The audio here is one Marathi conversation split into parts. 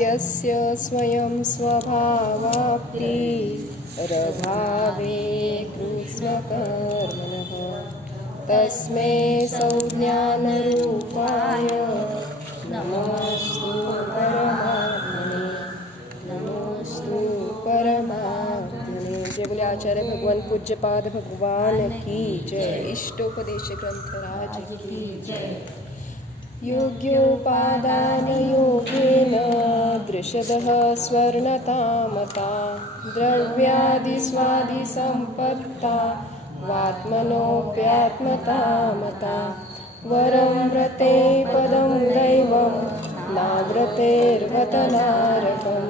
यस्य स्वयं स्वभावाप्ति रभावे कृष्णकर्मणः तस्मै संज्ञानरूपाय नमोस्तु परमात्मने नमोस्तु परमात्मने। जय बोले आचार्य भगवान पूज्यपाद भगवान की जय। इष्टोपदेश ग्रंथराज की जय। योग्योपादानयोगेन दृशदः स्वर्णतामता द्रव्यादिस्वादिसम्पत्ता वात्मनोऽप्यात्मतामता वरं व्रते पदं दैवं नाव्रतेर्वतनारकं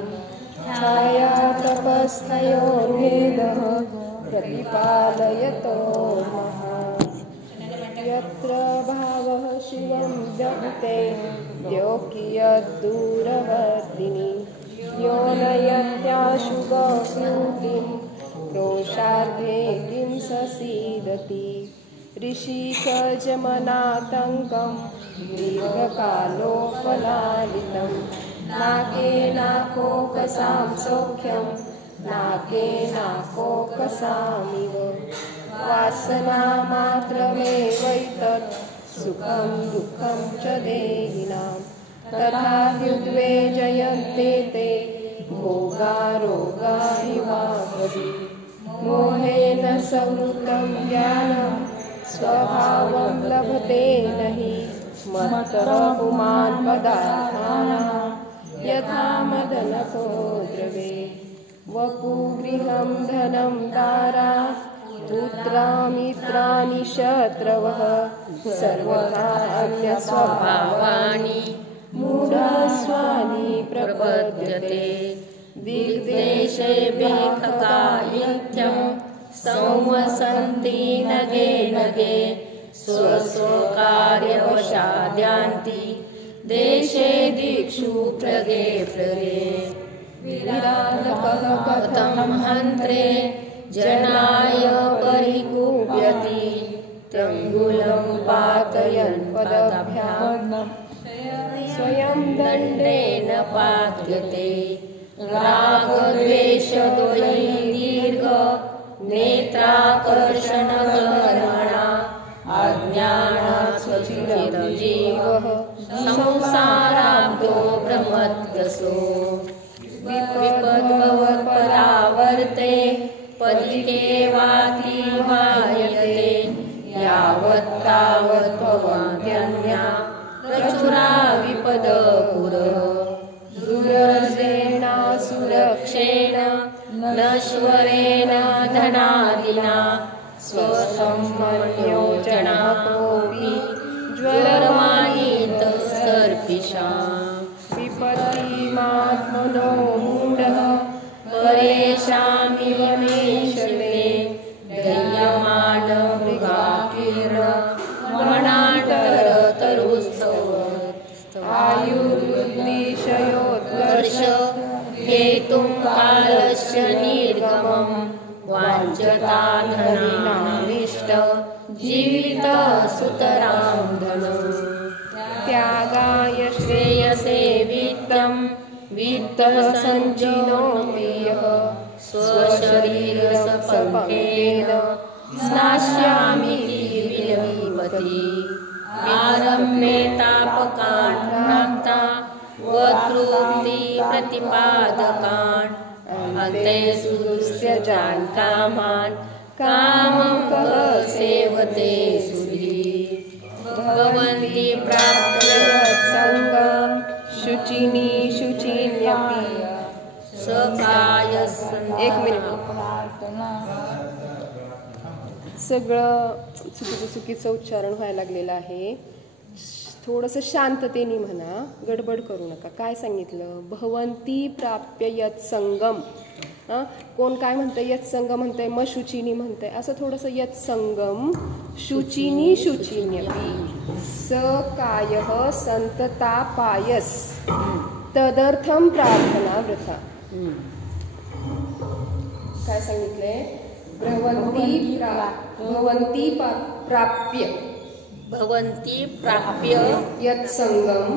छाया तपस्थयोर्भेदः प्रतिपादयतो यत्र भावः शिवं जगते द्योकियद्दूरवर्तिनि यो नयत्याशुभस्मृतिं क्रोशार्धे किं ससीदति ऋषिकजमनातङ्कं दीर्घकालोपलालितं नाकेनाकोकसां सौख्यं नाकेनाकोकसामिव वासनामात्रमेवैतत् सुखं दुःखं च देहिनां तथा ह्युद्वेजयन्ते ते भोगारोगा इवापदि मोहेन संवृतं ज्ञानं स्वभावं लभते नहि मत्तः पुमान् पदार्थानां यथा मदनपो द्रवे वपुगृहं धनं दारा पुत्रामित्राणि शत्रवः सर्वथा अन्यस्वभावानि मूढस्वानि प्रपद्यते दिग्देशे बेखकायित्यं संवसन्ति नगे नगे स्वस्वकार्यवशाद्यान्ति देशे दिक्षु प्रगे प्रगे विराधकः कथं हन्त्रे जनाय परिकुप्यति तङ्गुलं पातयन् पदभ्यां स्वयं दण्डेन पात्यते रागद्वेषद्वयी दीर्घ नेत्राकर्षणकर्मणा अज्ञानात् स्वचिरजीवः संसाराब्धो भ्रमत्यसो विपद्भवत्परावर्ते पदिकेवातिवायते यावत्तावत् भवन्त्यन्या प्रचुरा विपदपुर दुरर्जेणासुरक्षेण नश्वरेण धनादिना स्वसम्मन्योजनाकोऽपि ज्वरमानीतसर्पिषाम् विपत्तिमात्मनो मूढः परेषामिव मेषवे दह्यमानमृगाकीर्ण मनाटरतरुस्तव आयुर्बुद्धिक्षयोत्कर्ष हेतुं कालस्य निर्गमं वाञ्छताधनामीष्ट जीवितसुतरां धनं त्यागाय श्रेयसे वित्तं वित्तः सञ्चिनोति यः स्वशरीरसपङ्केन स्नास्यामीति विलपति आरम्भे तापकान् भ्रान्ता वक्तृप्ति प्रतिपादकान् अन्ते सुदुस्त्यजान् कामान् कामं कः सेवते सुधीः भवन्ति प्राप्तसङ्गं शुचिनी शुचिन्यपि एक मिनिट सगळं चुकीचं उच्चारण व्हायला लागलेलं आहे. थोडंसं शांततेने म्हणा, गडबड करू नका. काय सांगितलं? भवंती प्राप्य यत्संगम. कोण काय म्हणतंय? यत्संगम म्हणतंय, मग शुचिनी म्हणतंय. असं थोडंसं यत्संगम शुचिनी शुचिन्यपि स कायः संततापायस तदर्थम प्रार्थना वृथा. काय सांगितलंय? भवंती प्राप्य भवन्ति प्राप्य यत्संगम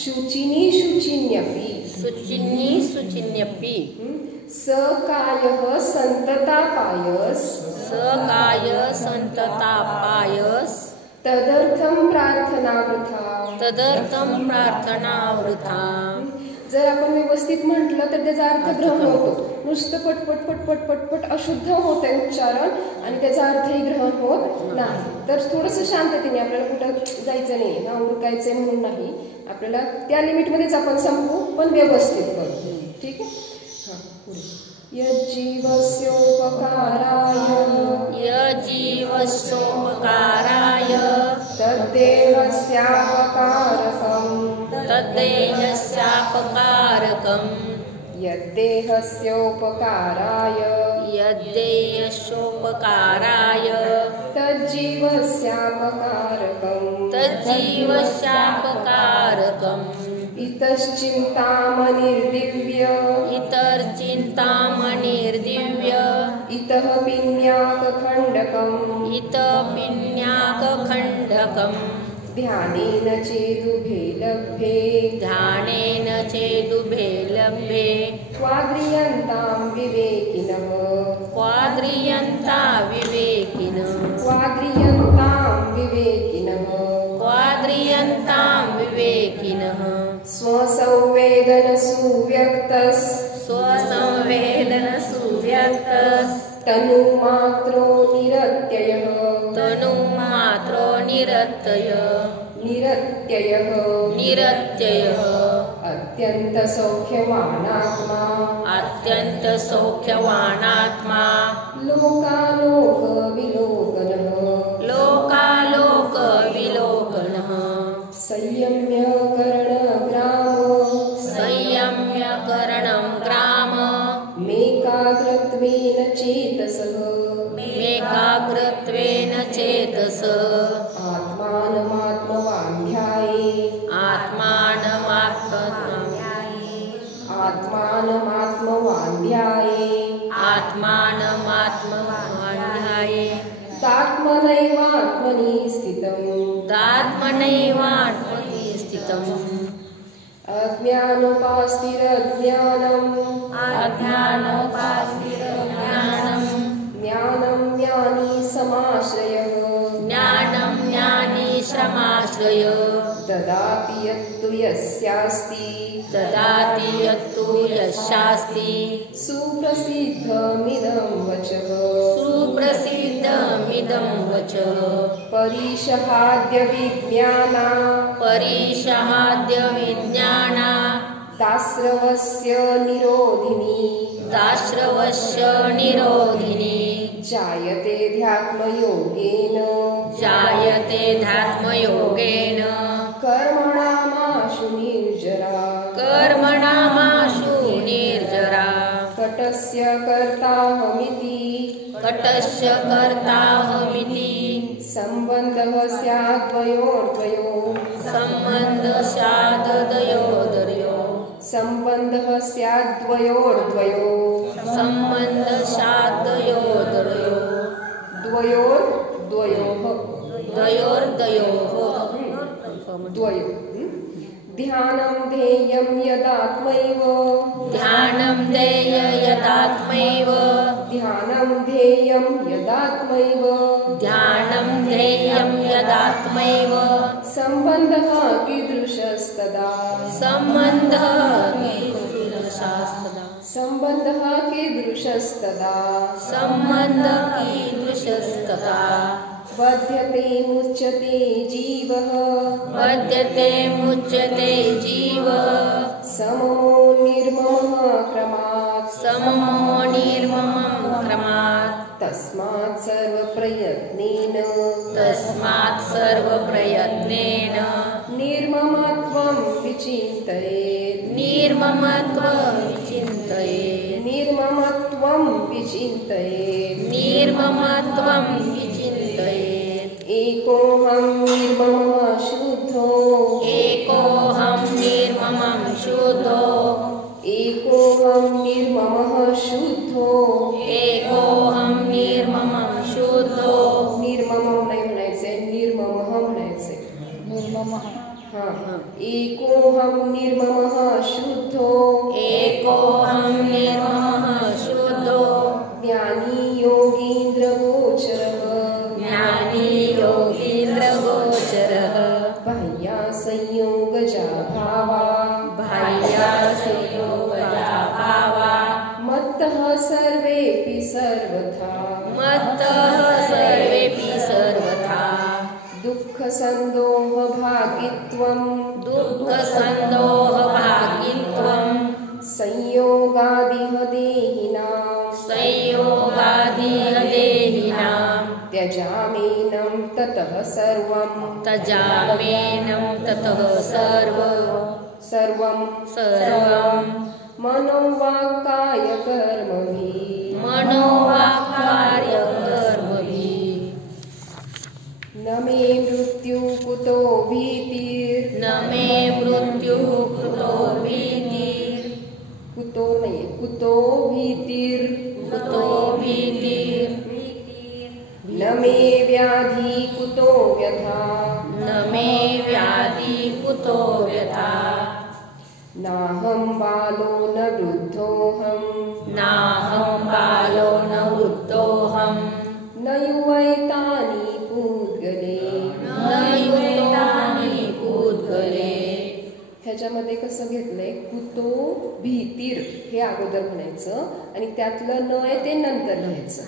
शुचिनी शुचिन्यपि शुचिनी शुचिन्यपि सकायः सन्ततापायस् सकाय सन्ततापायस् तदर्थं प्रार्थना वृथा तदर्थं प्रार्थना वृथा जर आपण व्यवस्थित म्हटलं तर त्याचा अर्थ ग्रहण होतो. नुसतं पटपट पटपट पटपट अशुद्ध होत आहे उच्चारण आणि त्याचा अर्थही ग्रहण होत नाही. तर थोडंसं शांततेने आपल्याला कुठं जायचं नाही ना उरकायचंय म्हणून नाही. आपल्याला त्या लिमिटमध्येच आपण संपू पण व्यवस्थित करू. ठीक आहे. हां पुढे यजीवस्योपकाराय तद्देहस्यापकारकम् यद्देहस्योपकाराय तज्जीवस्यापकारकम् इतश्चिन्तामणिर्दिव्य इतर्चिन्तामणिर्दिव्य इतः पिन्याकखण्डकम् पिन्याकखण्डकम् ध्यानेन चेदुभे लभ्ये ध्यानेन चेदुभे लभ्ये क्वाद्रियन्तां विवेकिनः क्वाद्रियन्ता विवेकिनः क्वाद्रियन्तां विवेकिनः क्वाद्रियन्तां विवेकिनः स्वसंवेदनसुव्यक्तस् स्वसंवेदनसुव्यक्तस् तनुमात्रो निरत्ययः तनुमात्रो निरत्ययः अत्यन्तसौख्यवानात्मा अत्यन्तसौख्यवानात्मा लोकालोकविलोकनः संयम्यकरणं ग्राम मेकाग्रत्वेन चेतस आत्मानमात्मवान्ध्याये तात्मनैवात्मनि स्थितम् अज्ञानोपास्तिरज्ञानम् ज्ञानं ज्ञानी समाश्रयः ददाति यत्तु यस्यास्ति सुप्रसिद्धमिदं वचः परिषहाद्य विज्ञाना दास्रवस्य निरोधिनी जायते ध्यात्मयोगेन कर्मणामाशु निर्जरा कटस्य कर्ताहमिति सम्बन्धः स्याद्द्वयोर्द्वयो ध्यानं ध्येयं यदात्मैव सम्बन्धः कीदृशस्तदा बध्यते मुच्यते जीवः समो निर्ममः क्रमात् तस्मात् सर्वप्रयत्नेन निर्ममत्वं विचिन्तयेत् एकोऽहं निर्ममः शुद्धो निर्ममं नाही म्हणायचंय निर्ममः म्हणायचंय एकोऽहं निर्ममः शुद्धो एकोऽहं निर्ममः शुद्धो ज्ञानी योगीन्द्रगोचरः ज्ञानी योगीन्द्रगोचरः बाह्यासंयोगजा भावा बाह्यासंयोगजा भावा मत्तः सर्वेऽपि सर्वथा मत्तः सर्वेऽपि सर्वथा दुःखसन्दोहभागित्वं दुःखसन्दोहभागित्वं संयोगादिह देहिनां संयोगादिह देहिनां त्यजामेनं ततः सर्वं त्यजाम्येनं ततः सर्वं मनोवाक्कायकर्मभिः मनोवाक्कार्यकर्मभिः न मे मृत्युः कुतो भीतिर् न मे मृत्युः कुतो भीतिर् कुतो नाही कुतो भीतिर् कुतो भीतिर् न मे व्याधि कुतो व्यथा न मे व्याधि कुतो व्यथा नाहं बालो न वृद्धोऽहं नाहं बालो न वृद्धोऽहं न युवैतानि पूद्गले न युक्तानि पूद्गले ह्याच्यामध्ये कसं घेतलंय कुतो भीतीर हे अगोदर म्हणायचं आणि त्यातलं न आहे ते नंतर घ्यायचं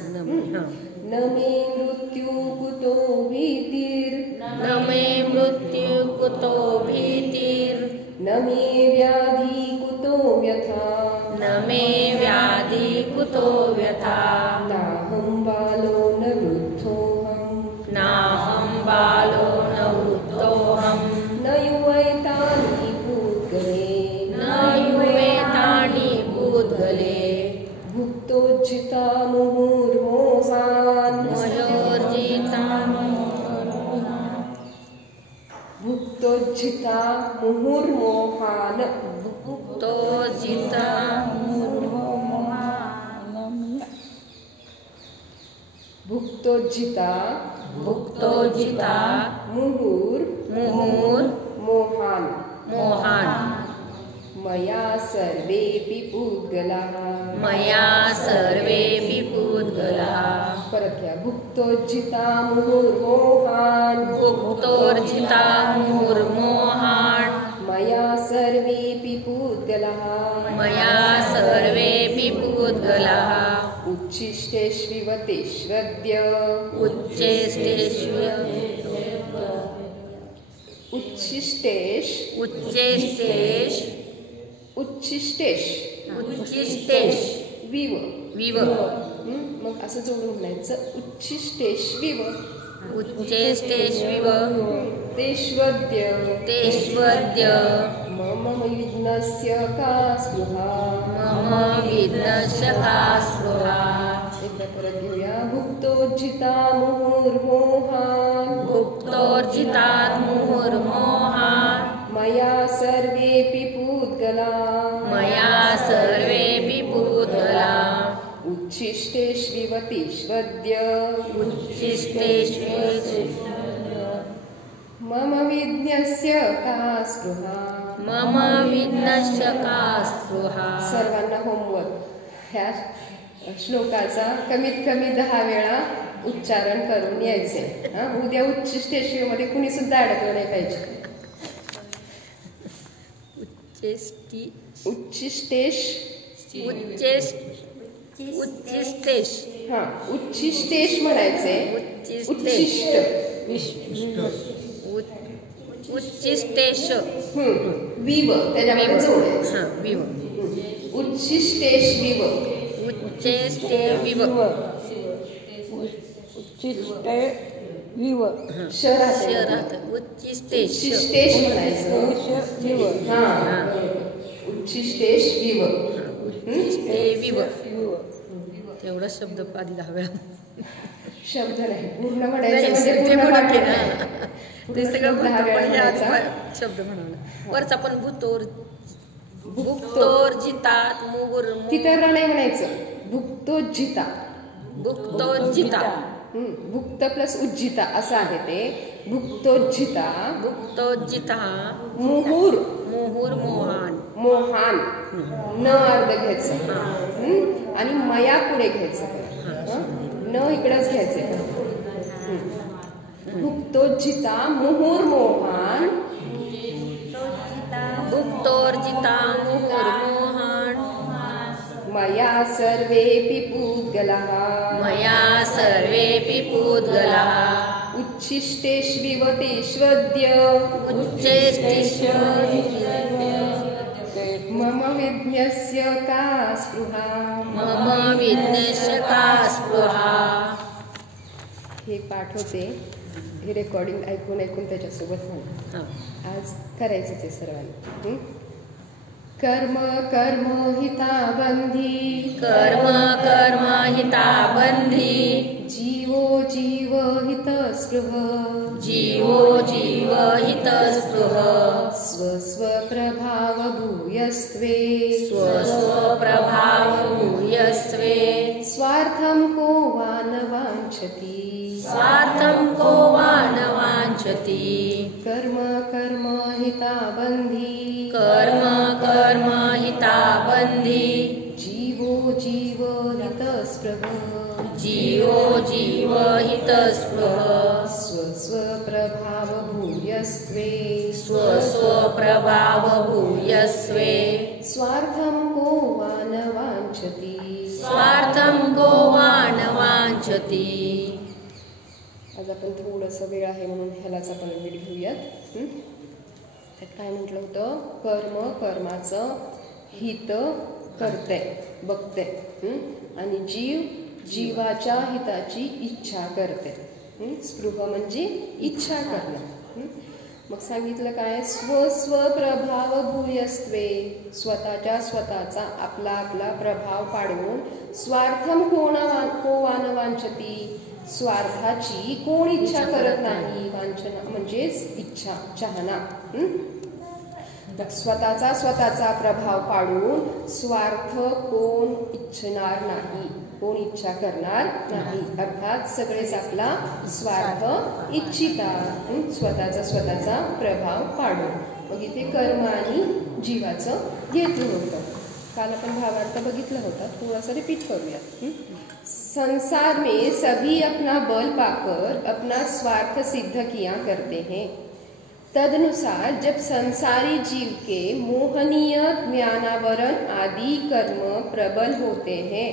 न मे मृत्यू कुतो भीतीर न मे मृत्यु कुतो भीतिर् न मे व्याधी कुतो व्यथा न मे व्याधि कुतो व्यथा नाहं बालो न वृद्धोऽहं नाहं बालो न वृद्धोऽहं न युवैतानि पूद्गले न युवेतानि पूद्गले भुक्तोज्झिता मुहुर्मोहान् मयोर्जिता भुक्तोज्झिता मुहुर्मोहान् भुक्तो जिता भुक्तोज्झिता भुक्तो जिता मुहुर्मोहान् मोहान् मया सर्वेऽपि पूद्गलाः मया सर्वेऽपि पूद्गलाः परत घ्या भुक्तोज्झिता मुहुर्मोहान् भुक्तोर्जिता मुहुर्मोहान् मया सर्वेऽपि पूद्गलाः मया सर्वेऽपि पूद्गलाः उच्छिष्टेष्विव तेष्वद्य उच्चेष्टेष्व उच्छिष्टेष् उच्चेष्टेष् उच्छिष्टेष् उच्चिष्टेष् विव विव मग असं जोडून म्हणायचं उच्छिष्टेष्विव उच्चेष्टेष्विव तेष्वद्य तेष्वद्य मम विघ्नस्य का स्पृहा मम विघ्नस्य का स्पृहा एकदा परत घेऊया भुक्तोज्झिता मुहुर्मोहान् भुक्तोर्जितात् मुहुर्मोहान् मया सर्वेऽपि पूद्गला मया सर्वेऽपि पूद्गला उच्छिष्टेष्विव तेष्वद्य उच्छिष्टेष्व मम विघ्नस्य का स्पृहा मम विघ्नस्य का स्पृहा सर्वांना होमवर्क ह्या श्लोकाचा कमीत कमी 10 वेळा उच्चारण करून यायचे उद्या उच्छिष्टेष्वीमध्ये कुणी सुद्धा अडकलं नाही पाहिजे उच्छिष्टेश उच्चिष्टेश उच्छिष्टेश म्हणायचे उच्छिष्ट उच्चिष्टेश विव त्याच्यामध्ये जोडायचं विव उच्छिष्टेश विव उच्चेष्टे विव उच्चिष्टे विव शहरात उच्चिष्टेश उच्छिष्टेश म्हणायचं विव उच्छिष्टेश विव उच्चिष्टे विव तेवढा शब्द आधी 10 वेळा शब्द नाही पूर्ण म्हणायचं पूर्ण वाक्य ते सगळं 10 वेळा म्हणायचा शब्द म्हणाला वरचा पण भुक्तोर्जितात तिथं नाही म्हणायचं भुक्तोज्झिता भुक्तोज्जिता भुक्त प्लस उज्जिता असं आहे ते भुक्तोज्झिता भुक्तोज्जिता मुहुर्मोहान् जिताम न अर्ध घ्यायचं आणि मया पुढे घ्यायचं न इकडंच घ्यायचंय भुक्तोज्जिता मुहुर्मोहान भुक्तोर्जिता मुहुर्मोहान मया सर्वेऽपि पूद्गलाः मया सर्वेऽपि पूद्गलाः उच्छिष्टेष्विव तेष्वद्य मम विज्ञस्य का स्पृहा मम विज्ञस्य का स्पृहा. हे पाठ होते हे रेकॉर्डिंग ऐकून ऐकून त्याच्यासोबत म्हणा. आज करायचंच आहे सर्वांनी. कर्म कर्म हिताबंधी कर्म कर्म हिताबंधी जीवो जीव हितस्पृह जीवो जीव हितस्पृह स्वस्वप्रभाव भूयस्त्वे स्वस्वप्रभाव भूयस्त्वे स्वार्थं को वा न वाञ्छति स्वार्थं को वा न वाञ्छति. कर्म कर्म हिताबंधी कर्म कर्म हिताबंधी जीवो जीव हितस्पृह जीवो जीव हितस्पृह स्वस्वप्रभाव भूयस्त्वे स्वस्वप्रभाव भूयस्वे स्वार्थं को वा न वाञ्छति स्वार्थं को वा न वाञ्छति. आज आपण थोडंसं वेळ आहे म्हणून ह्यालाच आपण वेळ घेऊयात. त्यात काय म्हटलं होतं कर्म कर्माचं हित करते बघते आणि जीव जीवाच्या हिताची इच्छा करते. स्पृह म्हणजे इच्छा करणं. मग सांगितलं काय स्वस्वप्रभाव भूयस्त्वे स्वतःच्या स्वतःचा आपला आपला प्रभाव पाडवून स्वार्थम को वा न वाञ्छति स्वार्थाची कोण इच्छा करत नाही. वांछना म्हणजेच इच्छा चाहना. स्वतःचा प्रभाव पाडून स्वार्थ कोण इच्छणार नाही कोण इच्छा करणार नाही. अर्थात सगळेच आपला स्वार्थ इच्छितात स्वतःचा प्रभाव पाडून. मग इथे कर्म आणि जीवाचं घेतलं होतं. काल आपण भावार्थ बघितला होता थोडासा रिपीट करूया. संसार में सभी अपना बल पाकर अपना स्वार्थ सिद्ध किया करते हैं. तदनुसार जब संसारी जीव के मोहनीय ज्ञानावरण आदि कर्म प्रबल होते हैं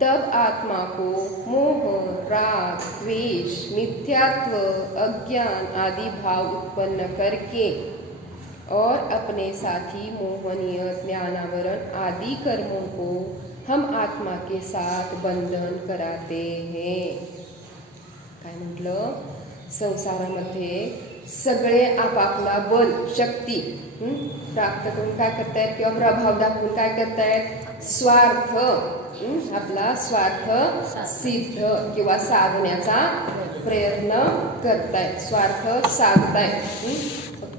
तब आत्मा को मोह राग द्वेष मिथ्यात्व अज्ञान आदि भाव उत्पन्न करके और अपने साथी मोहनीय ज्ञानावरण आदि कर्मों को हम आत्मा के साथ बंधन कराते हैं. काय म्हटलं संसारामध्ये सगळे आपापला बल शक्ती प्राप्त करून काय करतायत किंवा प्रभाव दाखवून काय करतायत स्वार्थ आपला स्वार्थ सिद्ध किंवा साधण्याचा प्रयत्न करतायत स्वार्थ साधतायत.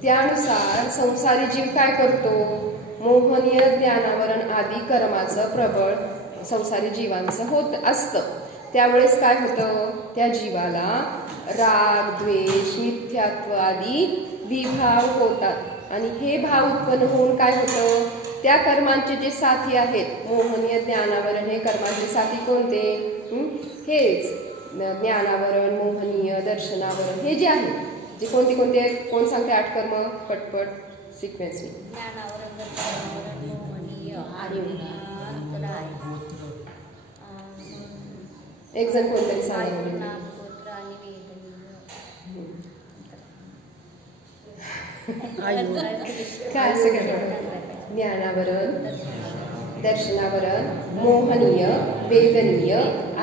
त्यानुसार संसारी जीव काय करतो मोहनीय ज्ञानावरण आदी कर्माचं प्रबळ संसारी जीवांचं होत असतं. त्यावेळेस काय होतं त्या जीवाला राग द्वेष मिथ्यात्व आदी विभाव होतात आणि हे भाव उत्पन्न होऊन काय होतं त्या कर्मांचे जे साथी आहेत मोहनीय ज्ञानावरण हे कर्माचे साथी कोणते हेच ज्ञानावरण मोहनीय दर्शनावरण हे जे आहेत जे कोणते कोणते कोण सांगते 8 कर्म पटपट सिक्वेन्स. एक जण कोणतरी सांगा काय असं ज्ञानावरण दर्शनावरण मोहनीय वेदनीय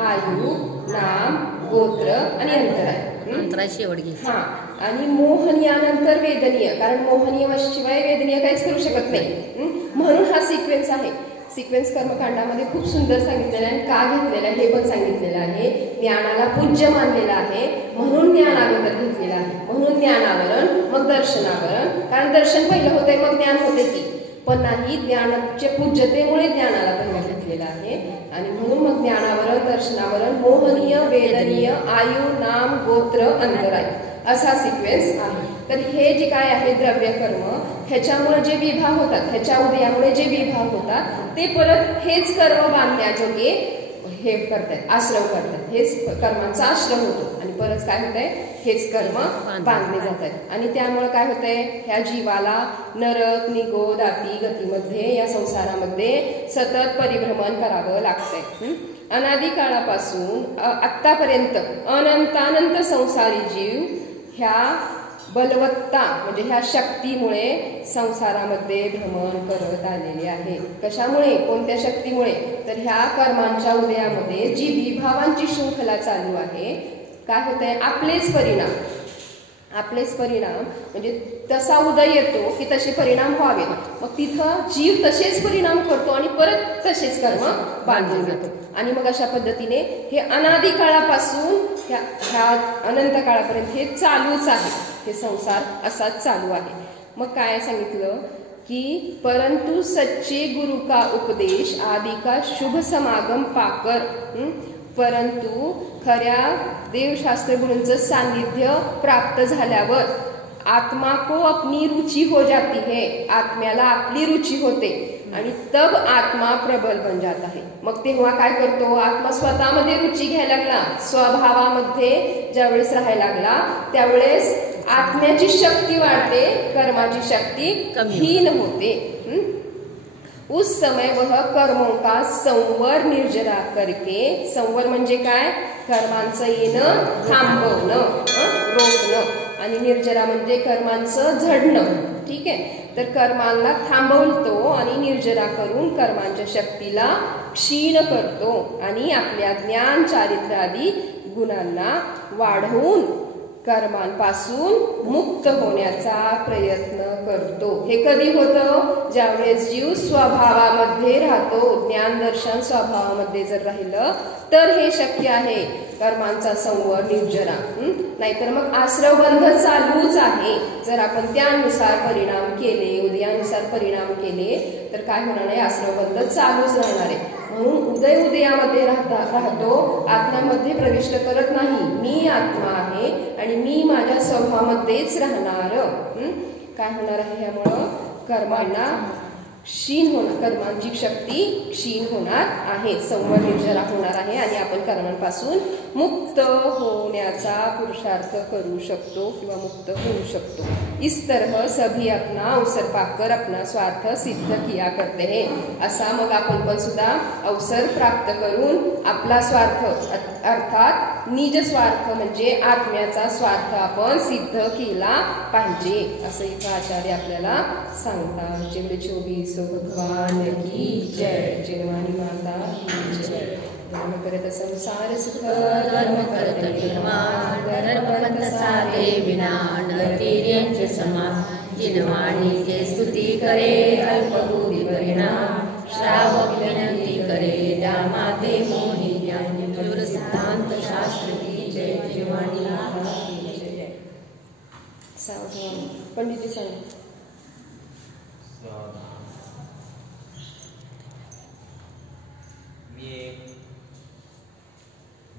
आयु नाम गोत्र आणि अंतराय शेवट घे. हा आणि मोहनीयानंतर वेदनीय कारण मोहनीय शिवाय वेदनीय काहीच करू शकत नाही म्हणून हा सिक्वेन्स आहे. सिक्वेन्स कर्मकांडामध्ये खूप सुंदर सांगितलेलं आहे. का घेतलेलं आहे हे पण सांगितलेलं आहे. ज्ञानाला पूज्य मानलेलं आहे म्हणून ज्ञान अगोदर घेतलेलं आहे. म्हणून ज्ञानावरण मग दर्शनावरण कारण दर्शन पहिलं होतंय मग ज्ञान होते की पण नाही ज्ञानाच्या पूज्यतेमुळे ज्ञानाला पहिलं घेतलेलं आहे आणि म्हणून मग ज्ञानावरण दर्शनावरण मोहनीय वेदनीय आयु नाम गोत्र अंतराय असा सिक्वेन्स आहे. तर हे जे काय आहे द्रव्य कर्म ह्याच्यामुळे जे विभाग होतात, ह्याच्या उदयामुळे जे विभाग होतात ते परत हेच कर्म बांधण्याजोगे हे करतात, आश्रव करतात, हेच कर्मांचा आश्रव होतो आणि परत काय होतंय, हेच कर्म बांधले जातात आणि त्यामुळे काय होतंय, ह्या जीवाला नरक निगो दाती गतीमध्ये या संसारामध्ये सतत परिभ्रमण करावं लागतंय. अनादी काळापासून आत्तापर्यंत अनंतानंत संसारी जीव ह्या बलवत्ता म्हणजे ह्या शक्तीमुळे संसारामध्ये भ्रमण करत आलेले आहे. कशामुळे, कोणत्या शक्तीमुळे, तर ह्या कर्मांच्या उदयामध्ये जी विभावांची शृंखला चालू आहे, काय होतंय, आपलेच परिणाम म्हणजे तसा उदय येतो की तसे परिणाम व्हावेत, मग तिथं जीव तसेच परिणाम करतो आणि परत तसेच कर्म बांधून घेतो आणि मग अशा पद्धतीने हे अनादी काळापासून ह्या अनंत काळापर्यंत हे चालूच आहे, हे संसार असाच चालू आहे. मग काय सांगितलं की परंतु सच्चे गुरु का उपदेश आदि का शुभ समागम पाकर, परंतु खऱ्या देवशास्त्र गुरूंचं सान्निध्य प्राप्त झाल्यावर आत्मा को अपनी रुचि हो जाती है, आत्म्याला आपली रुची होते आणि तब आत्मा प्रबल बन जाता है. मग तेव्हा काय करतो, आत्मा स्वतःमध्ये रुची घ्यायला लागला, स्वभावामध्ये ज्यावेळेस राहायला लागला त्यावेळेस आत्म्याची शक्ती वाढते, कर्माची शक्ती हीन होते. उस समय वह कर्मों का संवर निर्जरा करके, संवर म्हणजे काय, कर्मांचं येणं थांबवणं, रोखणं, आणि निर्जरा म्हणजे कर्मांचं झडणं. ठीक आहे, तर कर्मांना थांबवतो आणि निर्जरा करून कर्मांच्या शक्तीला क्षीण करतो आणि आपल्या ज्ञान चारित्र्य आदी गुणांना वाढवून कर्मांपासून मुक्त होण्याचा प्रयत्न करतो. हे कधी होतं, ज्यावेळेस जीव स्वभावामध्ये राहतो, ज्ञान दर्शन स्वभावामध्ये जर राहिलं तर हे शक्य आहे, कर्मांचा संवर निर्जरा. नाहीतर मग आश्रवबंध चालूच आहे. जर आपण त्यानुसार परिणाम केले, उदयानुसार परिणाम केले तर काय होणार आहे, आश्रवबंध चालूच राहणार आहे. म्हणून उदयामध्ये राहतो, आत्म्यामध्ये प्रविष्ट करत नाही. मी आत्मा आहे आणि मी माझ्या स्वभावामध्येच राहणार. काय होणार आहे, ह्यामुळं कर्मांना क्षीण होणार, कर्मांची शक्ती क्षीण होणार आहे, संवर निर्जरा होणार आहे आणि आपण कर्मांपासून मुक्त होण्याचा पुरुषार्थ करू शकतो किंवा मुक्त होऊ शकतो. इस तरह सभी अपना अवसर पाकर अपना स्वार्थ सिद्ध किया करते हैं. असा मग आपण पण सुद्धा अवसर प्राप्त करून आपला स्वार्थ अर्थात निज स्वार्थ म्हणजे आत्म्याचा स्वार्थ आपण सिद्ध केला पाहिजे, असं इथं आचार्य आपल्याला सांगतात. जेवढे 24 भगवान की जय, जिनवाणी माता की जय. धर्म करत संसार सुख धर्म करत निर्माण, धर्म पंथ सारे विना नतीर्यंच समान. जिनवाणीचे स्तुती करे अल्पबुद्धी परिणाम, श्रावक विनंती करे द्या माते मोही ज्ञान. तीव्र सिद्धांत शास्त्र की जय, जिनवाणी माता की जय. सावधान पंडितजी सांगा. मी एक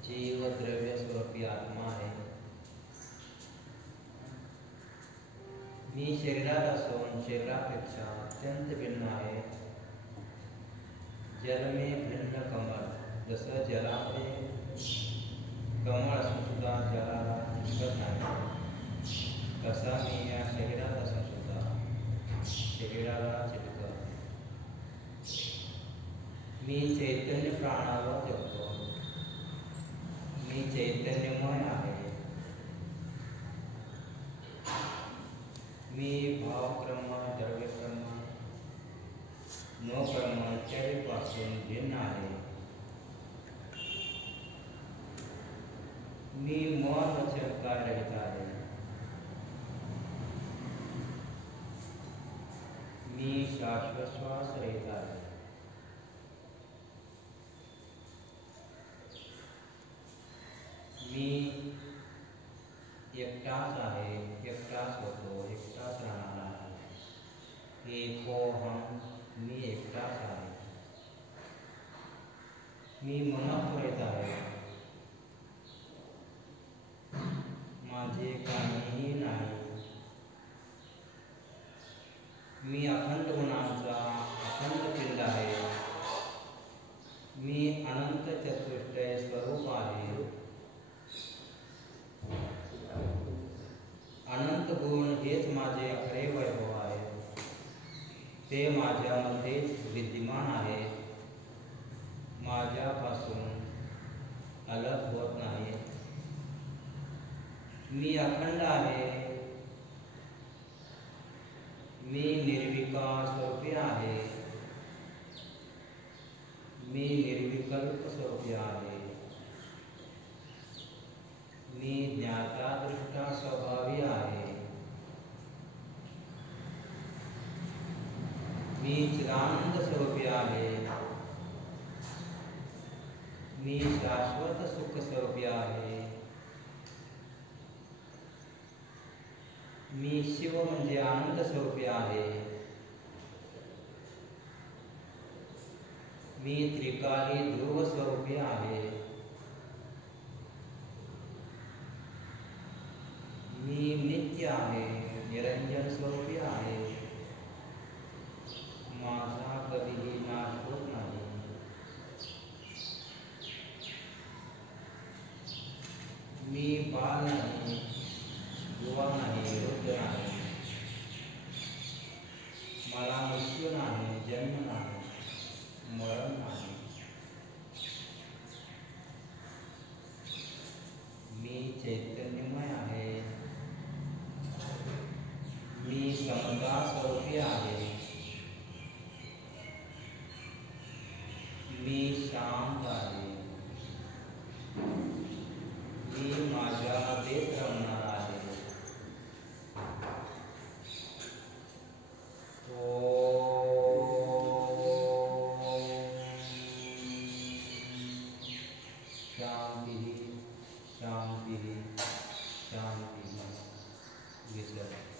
जीव द्रव्य स्वरूपी आत्मा आहे. मी शरीरात असून शरीरापेक्षा अत्यंत भिन्न आहे. जल में भिन्न कमल, जसं जलामध्ये कमळ असून सुद्धा जलाला चिकट नाही, तसा मी या शरीरात असून सुद्धा शरीराला चिकट. मी चैतन्य प्राणावर जगतो. मी चैतन्यमय आहे. मी भावक्रम, द्रव्यक्रम, नोक्रम इत्यादीपासून भिन्न आहे. मी मन वचन काय रहित आहे. मी श्वासोच्छ्वास रहित आहे. मी एकटाच आहे, एकटाच होतो, एकटाच राहणार आहे. एकोहम, मी एकटाच आहे. मी ममत्व रहित आहे. माझे काहीही नाही. ते माझ्यामध्ये विद्यमान आहे, माझ्यापासून अलग होत नाही. मी अखंड आहे, मी निर्विकार स्वरूपी आहे, मी निर्विकल्प स्वरूपी आहे, मी ज्ञाता दृष्टा स्वभावी आहे, मी चिदानंद स्वरूपी आहे, मी शाश्वत सुख स्वरूपी आहे, मी शिव म्हणजे आनंद स्वरूपी आहे, मी त्रिकाली ध्रुव स्वरूपी आहे, मी नित्य आहे, निरंजन स्वरूपी आहे, माझा कधीही नाश होत नाही. मी बाल नाही, युवा नाही, वृद्ध नाही, मला मृत्यू नाही, जन्म नाही, मरण नाही. मी चैतन्यमय आहे, मी समता स्वरूपी आहे, मी शांत आहे, मी माझ्यामध्येच रमणार आहे. शांति शांति शांति. विसर्जन.